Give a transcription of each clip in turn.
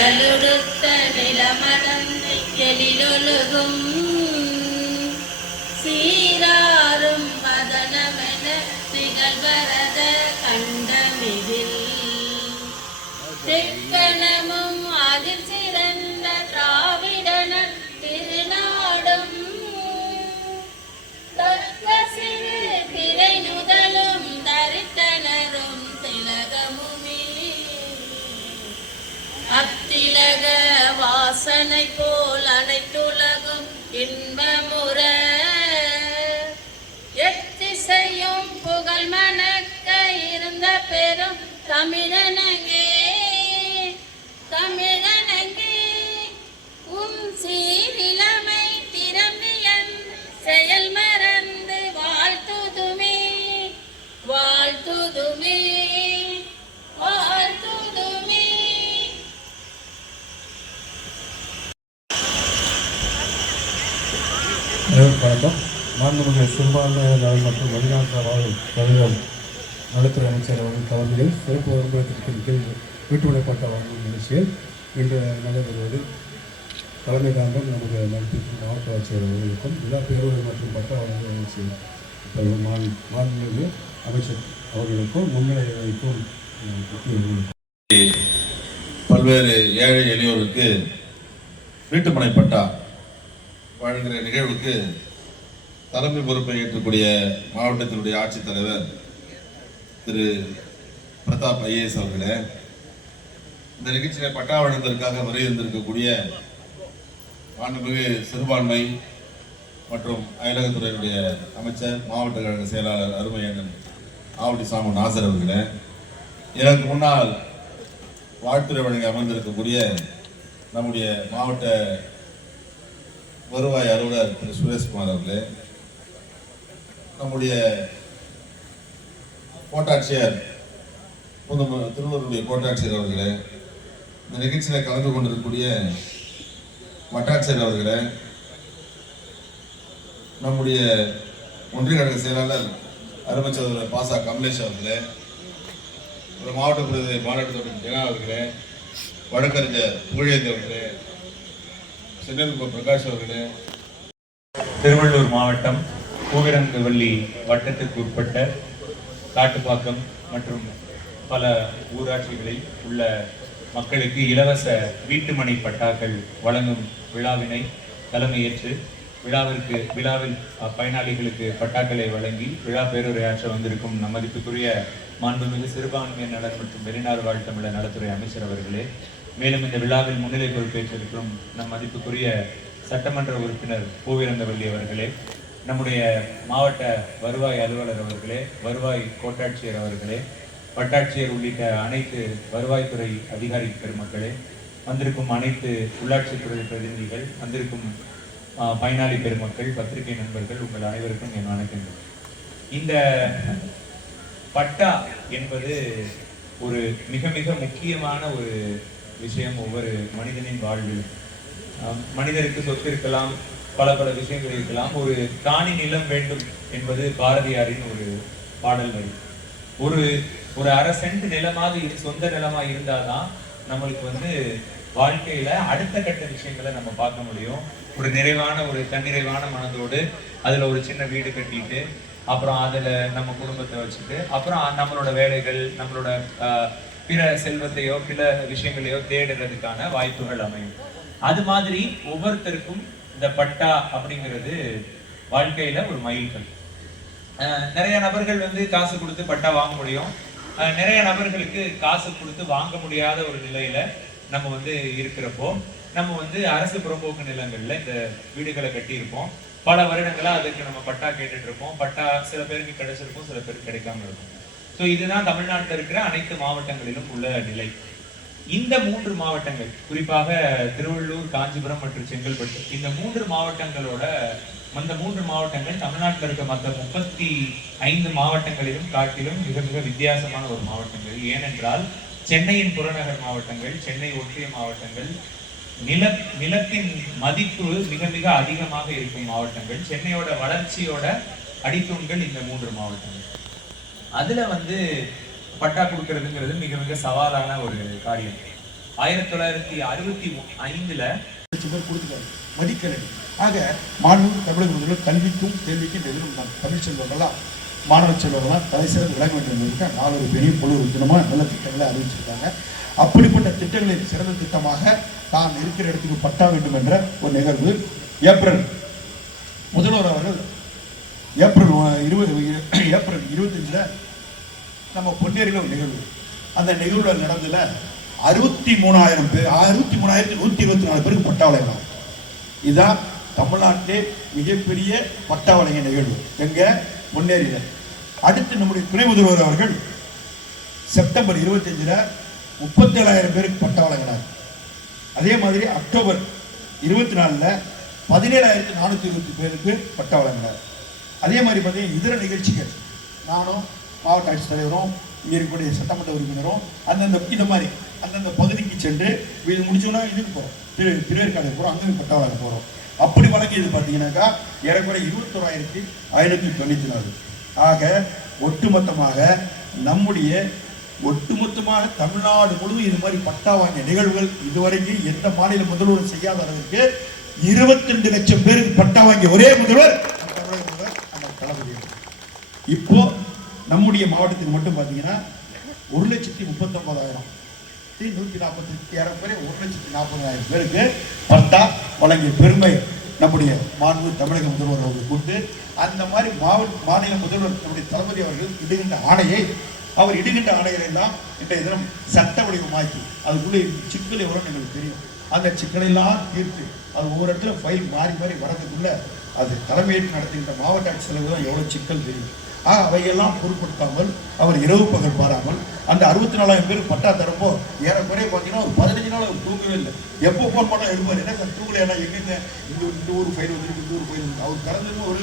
கடலுடுத்த நிலமதம் எழிலொழுகும் தமிழனங்கே தமிழனங்கே உன் சீரிலமை திறமையன் செயல் மறந்து வாழ்த்துதுமே வாழ்த்துதுமே வாழ்த்துதுமே. வணக்கம். மாண்புமிகு சிறுபான்மையினர் மற்றும் வெளிநாட்டு வாழும் தலைவர் நலத்துறை அமைச்சர் அவர்கள் தலைமையில் சிறப்பு விரும்பத்திற்கின் கீழ் வீட்டுமனைப்பட்ட வழங்கும் நிகழ்ச்சியில் இன்று நடைபெறுவது. தலைமை தாங்கும் நமது மதிப்பிற்கும் மாவட்ட ஆட்சியர் அவர்களுக்கும் விழா பேருரை மற்றும் பட்ட வழங்கும் நிகழ்ச்சி தலைவர் அமைச்சர் அவர்களுக்கும் முன்னிலை வைக்கும் பல்வேறு ஏழை எளியோருக்கு வீட்டுமனை பட்டா வழங்குகிற நிகழ்வுக்கு தலைமை பொறுப்பை ஏற்றக்கூடிய மாவட்டத்தினுடைய ஆட்சித்தலைவர் திரு பிரதாப் ஐஏஎஸ் அவர்களே இந்த நிகழ்ச்சியில பட்டா வழங்குவதற்காக வருகை மாண்புமிகு சிறுபான்மை மற்றும் அயலகத்துறையினுடைய அமைச்சர் மாவட்ட கழக செயலாளர் அருமையண்ணன் ஆவடி சாமு நாசர் அவர்களே எனக்கு முன்னால் வாழ்த்துறை வழங்கி அமர்ந்திருக்கக்கூடிய நம்முடைய மாவட்ட வருவாய் அலுவலர் திரு சுரேஷ்குமார் அவர்களே நம்முடைய கோட்டாட்சியர் புதும திருவள்ளூருடைய கோட்டாட்சியர் அவர்களே இந்த நிகழ்ச்சியில் கலந்து கொண்டிருக்கக்கூடிய வட்டாட்சியர் அவர்களே நம்முடைய ஒன்றிய கழக செயலாளர் அருமைச்சர் பாசா கமலேஷ் அவர்களே ஒரு மாவட்ட பிரதி மாவட்டத்தோட ஜனா அவர்களே வழக்கறிஞர் புகழேந்தி அவர்களே செந்தில்குமார் பிரகாஷ் அவர்களே. திருவள்ளூர் மாவட்டம் பூவிரங்கவல்லி வட்டத்திற்கு உட்பட்ட காட்டுப்பாக்கம் மற்றும் பல ஊராட்சிகளில் உள்ள மக்களுக்கு இலவச வீட்டுமனை பட்டாக்கள் வழங்கும் விழாவினை தலைமையேற்று விழாவிற்கு விழாவில் அஹ், பயனாளிகளுக்கு பட்டாக்களை வழங்கி விழா பேருரையாற்ற வந்திருக்கும் நம் மதிப்புக்குரிய மாண்புமிகு சிறுபான்மையினர் நலன் மற்றும் வெளிநாடு வாழ் தமிழர் நலத்துறை அமைச்சர் அவர்களே மேலும் இந்த விழாவில் முன்னிலை பொறுப்பேற்றிருக்கும் நம் மதிப்புக்குரிய சட்டமன்ற உறுப்பினர் பூவிரங்கவல்லி அவர்களே நம்முடைய மாவட்ட வருவாய் அலுவலர் அவர்களே வருவாய் கோட்டாட்சியர் அவர்களே வட்டாட்சியர் உள்ளிட்ட அனைத்து வருவாய்த்துறை அதிகாரி பெருமக்களே வந்திருக்கும் அனைத்து உள்ளாட்சித்துறை பிரதிநிதிகள் வந்திருக்கும் பயனாளி பெருமக்கள் பத்திரிகை நண்பர்கள் உங்கள் அனைவருக்கும் என் வணக்கங்கள். இந்த பட்டா என்பது ஒரு மிக மிக முக்கியமான ஒரு விஷயம் ஒவ்வொரு மனிதனின் வாழ்வில். மனிதருக்கு சொத்து இருக்கலாம் பல பல விஷயங்கள் இருக்கலாம். ஒரு காணி நிலம் வேண்டும் என்பது பாரதியாரின் ஒரு பாடல் வரி. ஒரு ஒரு அரை சென்ட் நிலமாக சொந்த நிலமா இருந்தாதான் நம்மளுக்கு வந்து வாழ்க்கையில அடுத்த கட்ட விஷயங்களை நம்ம பார்க்க முடியும். ஒரு நிறைவான ஒரு தன்னிறைவான மனதோடு அதுல ஒரு சின்ன வீடு கட்டிட்டு அப்புறம் அதுல நம்ம குடும்பத்தை வச்சுட்டு அப்புறம் நம்மளோட வேலைகள் நம்மளோட பிற செல்வத்தையோ பிற விஷயங்களையோ தேடுறதுக்கான வாய்ப்புகள் அமையும். அது மாதிரி ஒவ்வொருத்தருக்கும் இந்த பட்டா அப்படிங்கிறது வாழ்க்கையில ஒரு மைல்கல். நிறைய நபர்கள் வந்து காசு கொடுத்து பட்டா வாங்க முடியும். நிறைய நபர்களுக்கு காசு கொடுத்து வாங்க முடியாத ஒரு நிலையில நம்ம வந்து இருக்கிறப்போ நம்ம வந்து அரசு புறம்போக்கு நிலங்கள்ல இந்த வீடுகளை கட்டியிருப்போம். பல வருடங்களா அதுக்கு நம்ம பட்டா கேட்டுட்டு இருப்போம் பட்டா சில பேருக்கு கிடைச்சிருக்கும் சில பேருக்கு கிடைக்காம இருக்கும். ஸோ இதுதான் தமிழ்நாட்டில் இருக்கிற அனைத்து மாவட்டங்களிலும் உள்ள நிலை. இந்த மூன்று மாவட்டங்கள் குறிப்பாக திருவள்ளூர் காஞ்சிபுரம் மற்றும் செங்கல்பட்டு இந்த மூன்று மாவட்டங்களோட அந்த மூன்று மாவட்டங்கள் தமிழ்நாட்டில் இருக்க மற்ற முப்பத்தி ஐந்து மாவட்டங்களிலும் காட்டிலும் மிக மிக வித்தியாசமான ஒரு மாவட்டங்கள். ஏனென்றால் சென்னையின் புறநகர் மாவட்டங்கள் சென்னை ஒன்றிய மாவட்டங்கள் நில நிலத்தின் மதிப்பு மிக மிக அதிகமாக இருக்கும் மாவட்டங்கள். சென்னையோட வளர்ச்சியோட அடித்தூண்கள் இந்த மூன்று மாவட்டங்கள். அதுல வந்து பட்டா கொடுக்கறதுங்கிறது மிக மிக சவாலான ஒரு காரியம். ஆயிரத்தி தொள்ளாயிரத்தி அறுபத்தி ஐந்துல லட்சம் பேர் கொடுத்துருக்காரு மதிக்கலை. ஆக மாண்பு தமிழக முதல்வர் கல்விக்கும் கேள்விக்கும் எதிரும் தமிழ் செல்வர்கள்லாம் மாணவ செல்வர்கள்லாம் தலை சிறந்து விளங்க வேண்டும் என்பதற்கு நாலொரு பெரிய பொழுது தினமாக நல்ல திட்டங்களை அறிவிச்சிருக்காங்க. அப்படிப்பட்ட திட்டங்களின் சிறந்த திட்டமாக தான் இருக்கிற இடத்துக்கு பட்டா வேண்டும் என்ற ஒரு நிகழ்வு ஏப்ரல். முதல்வர் அவர்கள் ஏப்ரல் இருபது ஏப்ரல் இருபத்தஞ்சில் நம்ம பொன்னேரியில் ஒரு நிகழ்வு. அந்த நிகழ்வில் நடந்ததில் அறுபத்தி மூணாயிரம் பேர் அறுபத்தி மூணாயிரத்தி நூற்றி இருபத்தி நாலு பேருக்கு பட்டா இதுதான் தமிழ்நாட்டிலே மிகப்பெரிய பட்டாவளைய நிகழ்வு. எங்க? பொன்னேரியில். அடுத்து நம்முடைய துணை முதல்வர் அவர்கள் செப்டம்பர் இருபத்தஞ்சில் முப்பத்தேழாயிரம் பேருக்கு பட்டா வழங்கினார் அதே மாதிரி அக்டோபர் இருபத்தி நாலில் பதினேழாயிரத்தி நானூற்றி இருபத்தி பேருக்கு பட்டா வழங்கினார் அதே மாதிரி பார்த்தீங்கன்னா இதர நிகழ்ச்சிகள். நானும் மாவட்ட ஆட்சித்தலைவரும் இங்கே இருக்கக்கூடிய சட்டமன்ற உறுப்பினரும் அந்தந்த இது மாதிரி அந்தந்த பகுதிக்கு சென்று இது முடிச்சோன்னா இதுக்கு போகிறோம் திரு திருவேற்காடு போகிறோம் அங்கே பட்டா போகிறோம் அப்படி வழங்கியது பார்த்தீங்கன்னாக்கா ஏறக்குறைய இருபத்தோராயிரத்தி ஐநூற்றி தொண்ணூற்றி நாலு. ஆக ஒட்டுமொத்தமாக நம்முடைய ஒட்டுமொத்தமாக தமிழ்நாடு முழுவதும் இது மாதிரி பட்டா வாங்கிய நிகழ்வுகள் இதுவரைக்கும் எந்த மாநில முதல்வரும் செய்யாத அளவிற்கு இருபத்தி ரெண்டு லட்சம் பேருக்கு பட்டா வாங்கிய ஒரே முதல்வர் தமிழக முதல்வர் நம்ம தளபதி இப்போ நம்முடைய மாவட்டத்துக்கு மட்டும் பார்த்தீங்கன்னா ஒரு லட்சத்தி முப்பத்தொன்பதாயிரம். நூற்றி நாற்பத்தி ஏறக்குறைய ஒரு லட்சத்தி நாற்பதாயிரம் பேருக்கு பட்டா வழங்கிய பெருமை நம்முடைய மாண்பு தமிழக முதல்வர் அவர்கள் கொண்டு அந்த மாதிரி மாவட்ட மாநில முதல்வர் நம்முடைய தளபதி அவர்கள் இடுகின்ற ஆணையை அவர் இடுகின்ற ஆணைகளை எல்லாம் இன்றைய தினம் சட்ட வடிவமாக்கி அதுக்குள்ளே சிக்கல் எவ்வளோ எங்களுக்கு தெரியும். அந்த சிக்கலெல்லாம் தீர்த்து அது ஒவ்வொரு இடத்துல ஃபைல் மாறி மாறி வரதுக்குள்ள அது தலைமையேற்று நடத்துகின்ற மாவட்ட ஆட்சித்தலைவர் தான் எவ்வளோ சிக்கல் தெரியும். அவையெல்லாம் பொருட்படுத்தாமல் அவர் இரவு பகல் பாராமல் அந்த அறுபத்தி நாலாயிரம் பேர் பட்டா தரப்போ ஏறக்குறைய பார்த்தீங்கன்னா ஒரு பதினஞ்சு நாள் அவர் தூங்கவே இல்லை. எப்போ ஃபோன் பண்ணால் எடுப்பார் என்ன சார் தூங்கல எல்லாம் எங்கெங்க இந்த இந்த ஊர் ஃபைல் வந்துருக்கு இந்த ஊர் ஃபைல் வந்து அவர் பிறந்தது ஒரு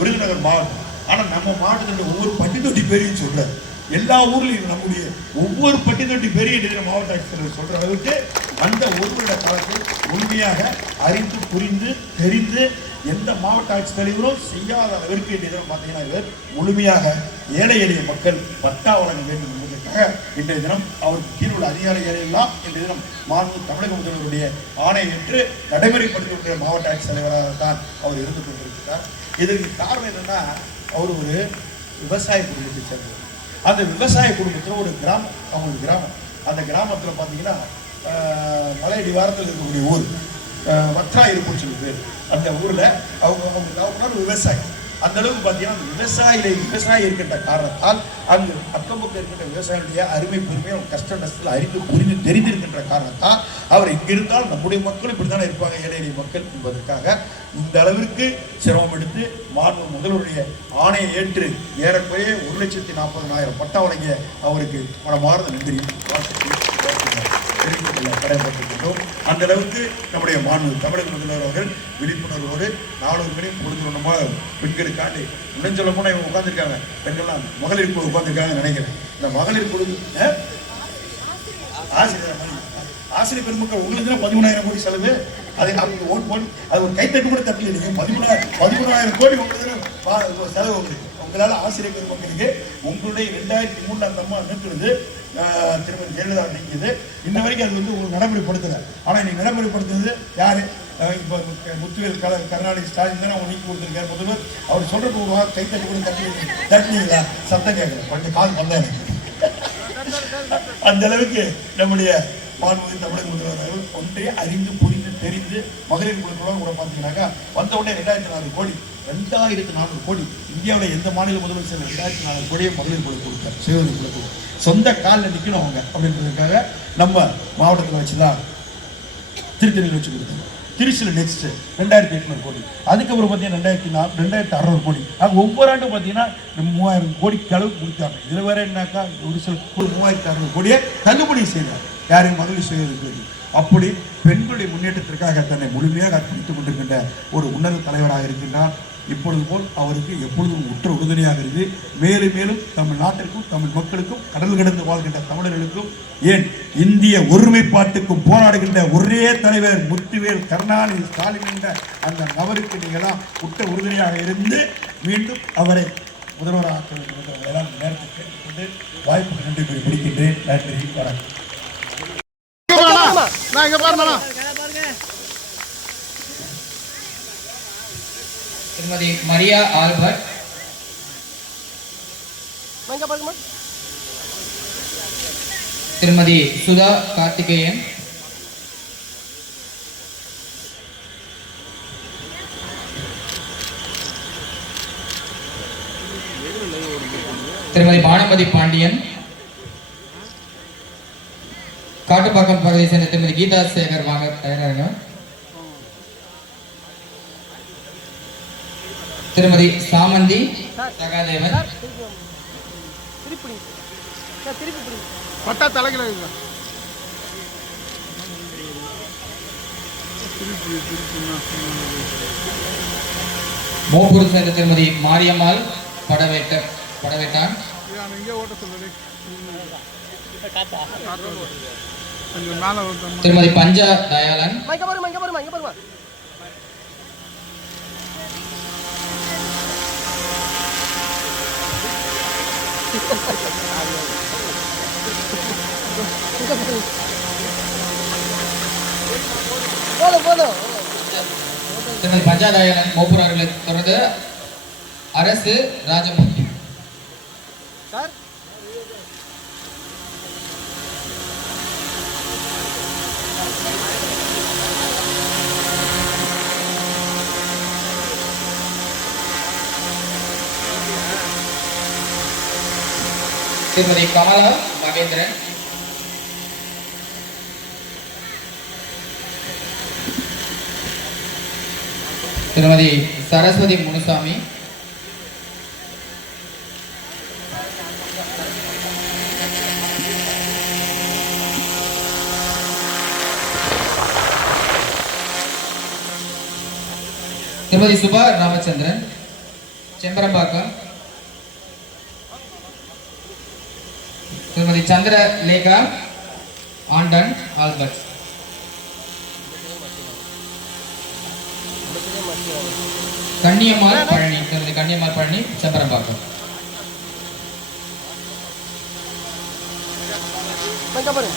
விருதுநகர் மாவட்டம். ஆனால் நம்ம மாவட்டத்தில் ஒவ்வொரு பட்டினொட்டி பேரையும் சொல்கிறார் எல்லா ஊர்லையும் நம்முடைய ஒவ்வொரு பட்டி பெரிய பேரையும் இன்றைய மாவட்ட ஆட்சித்தலைவர் சொல்கிற அளவுக்கு அந்த ஒரு வருட காலத்தில் உண்மையாக அறிந்து புரிந்து தெரிந்து எந்த மாவட்ட ஆட்சித்தலைவரும் செய்யாத அளவிற்கு இன்றைய தினம் பார்த்தீங்கன்னா இவர் முழுமையாக ஏழை எளிய மக்கள் பட்டா வழங்க வேண்டும் என்பதற்காக இன்றைய தினம் அவருக்கு கீழ் உள்ள அதிகாரிகள் எல்லாம் இன்றைய தினம் மாண்பு தமிழக முதல்வருடைய ஆணையை ஏற்று நடைமுறைப்படுத்தக்கூடிய மாவட்ட ஆட்சித்தலைவராக தான் அவர் இருந்து கொண்டிருக்கிறார். இதற்கு காரணம் என்னன்னா அவர் ஒரு விவசாய குடும்பத்தை சேர்ந்தவர். அந்த விவசாய குடும்பத்தில் ஒரு கிராமம் அவங்க கிராமம். அந்த கிராமத்தில் பார்த்தீங்கன்னா மலையடி வாரத்தில் இருக்கக்கூடிய ஊர். வத்ரா வத்ராயிருப்புன்னு சொல்லி அந்த ஊரில் அவங்க அவங்க அவங்க ஒரு விவசாயி. அந்த அளவுக்கு பார்த்தீங்கன்னா அந்த விவசாயில விவசாயி இருக்கின்ற காரணத்தால் அங்கு அக்கம் பக்கம் இருக்கின்ற விவசாயிகளுடைய அருமை பெருமை அவங்க கஷ்ட நஷ்டத்தில் அறிந்து புரிந்து தெரிந்திருக்கின்ற காரணத்தால் அவர் இங்கிருந்தால் நம்முடைய மக்கள் இப்படி தானே இருப்பாங்க ஏழை எளிய மக்கள் என்பதற்காக இந்த அளவிற்கு சிரமம் எடுத்து மாண்பு முதல்வருடைய ஆணையை ஏற்று ஏறக்குறைய ஒரு லட்சத்தி நாற்பதனாயிரம் பட்டம் வழங்கிய அவருக்கு மனமார்ந்த நன்றி தெரிவித்துக் கொள்ள அந்த அளவுக்கு நம்முடைய மாண்பு தமிழக முதல்வர் அவர்கள் விழிப்புணர்வோடு நானூறு மணி கொடுத்துருந்தமாக பெண்களுக்காண்டி இன்னும் சொல்ல போனால் இவங்க உட்காந்துருக்காங்க பெண்கள்லாம் மகளிர் குழு உட்காந்துருக்காங்கன்னு நினைக்கிறேன். இந்த மகளிர் குழு ஆசிரியர் ஆசிரியர் பெருமக்கள் உங்களுக்கு தான் பதிமூணாயிரம் கோடி செலவு. அதை அவங்க ஓட்டு போட்டு அது ஒரு கைத்தட்டு கூட தப்பி நீங்க பதிமூணாயிரம் பதிமூணாயிரம் கோடி உங்களுக்கு பா- செலவு உங்களுக்கு. எங்களால் ஆசிரியர் பெருமக்களுக்கு உங்களுடைய ரெண்டாயிரத்தி மூணு அந்த அம்மா நிற்கிறது. திருமதி ஜெயலலிதா நீக்குது இன்ன வரைக்கும் அது வந்து உங்களுக்கு நடைமுறைப்படுத்தலை. ஆனால் நீங்கள் நடைமுறைப்படுத்துறது யார்? இப்போ முத்துவேல் கல கருணாநிதி ஸ்டாலின் தானே அவங்க நீக்கி கொடுத்துருக்காரு. முதல்வர் அவர் சொல்கிற ஒரு கை தட்டி கூட தட்டி தட்டினீங்களா? சத்தம் கேட்குறேன் கொஞ்சம் கால் வந்தா எனக்கு. அந்த அளவுக்கு நம்முடைய மாண்புமிகு தமிழக முதல்வர் அவர்கள் ஒன்றை அறிந்து புரிந்து தெரிந்து மகளிர் குழுக்களோடு கூட பார்த்தீங்கன்னாக்கா வந்த உடனே ரெண்டாயிரத்தி நாலு கோடி ரெண்டாயிரத்தி நானூறு கோடி இந்தியாவில் எந்த மாநில முதல்வர் சேர்ந்த ரெண்டாயிரத்தி நாலு கோடியை மகளிர் குழு கொடுத்தார்? சுயநிதி குழு சொந்த காலில் நிற்கணும் அவங்க அப்படின்றதுக்காக நம்ம மாவட்டத்தில் வச்சு தான் திருத்தணியில் வச்சு கொடுத்தாங்க திருச்சியில் நெக்ஸ்ட்டு ரெண்டாயிரத்தி எட்நூறு கோடி. அதுக்கப்புறம் பார்த்தீங்கன்னா ரெண்டாயிரத்தி நா ரெண்டாயிரத்தி அறநூறு கோடி. அது ஒவ்வொரு ஆண்டும் பார்த்தீங்கன்னா மூவாயிரம் கோடிக்கு அளவுக்கு கொடுத்தாங்க. இதில் வேற என்னக்கா ஒரு சில ஒரு மூவாயிரத்தி அறுநூறு கோடியை தள்ளுபடி செய்தார். யாரும் மகளிர் சுய அப்படி பெண்களுடைய முன்னேற்றத்திற்காக தன்னை முழுமையாக அர்ப்பணித்துக் கொண்டிருக்கின்ற ஒரு உன்னத தலைவராக இருக்கின்றார். இப்பொழுது போல் அவருக்கு எப்பொழுதும் உற்ற உறுதுணையாக இருந்து மேலும் மேலும் தமிழ் நாட்டிற்கும் தமிழ் மக்களுக்கும் கடல் கடந்து வாழ்கின்ற தமிழர்களுக்கும் ஏன் இந்திய ஒருமைப்பாட்டுக்கும் போராடுகின்ற ஒரே தலைவர் முத்துவேல் கருணாநிதி ஸ்டாலின் என்ற அந்த நபருக்கு நீங்களாம் உற்ற உறுதுணையாக இருந்து மீண்டும் அவரை முதல்வராக நேரத்தை கேட்டுக்கொண்டு வாய்ப்பு நன்றி கூறி முடிக்கின்றேன் நன்றி வணக்கம். நான் இங்க பாருண்ணா திருமதி மரியா ஆல்பர்ட். திருமதி சுதா கார்த்திகேயன். திருமதி பானுமதி பாண்டியன். காட்டுப்பாக்கம் பகுதியை சேர்ந்த திருமதி கீதா சேகர் வாங்க தயாராக திருமதி சாமந்தி சகாதேவன். பட்டா மோப்பூர் சேர்ந்த திருமதி மாரியம்மாள் படவேட்ட படவேட்டான். இங்கே ஓட்ட சொல்லுது கொஞ்சம் மேலே திருமதி பஞ்சா தயாளன். திருமதி பஞ்சா தயாளன் மோப்பூர் அவர்களை தொடர்ந்து அரசு ராஜமூர்த்தி திருமதி கமலா மகேந்திரன். திருமதி சரஸ்வதி முனுசாமி. திருமதி Subha Ramachandran. Chembarambakkam. Thirumathi Chandra Lekha Anton Albert. Kanniammal Palani திருமதி கன்னியம்மாள் பழனி செம்பரம்பாக்கம் பாருங்க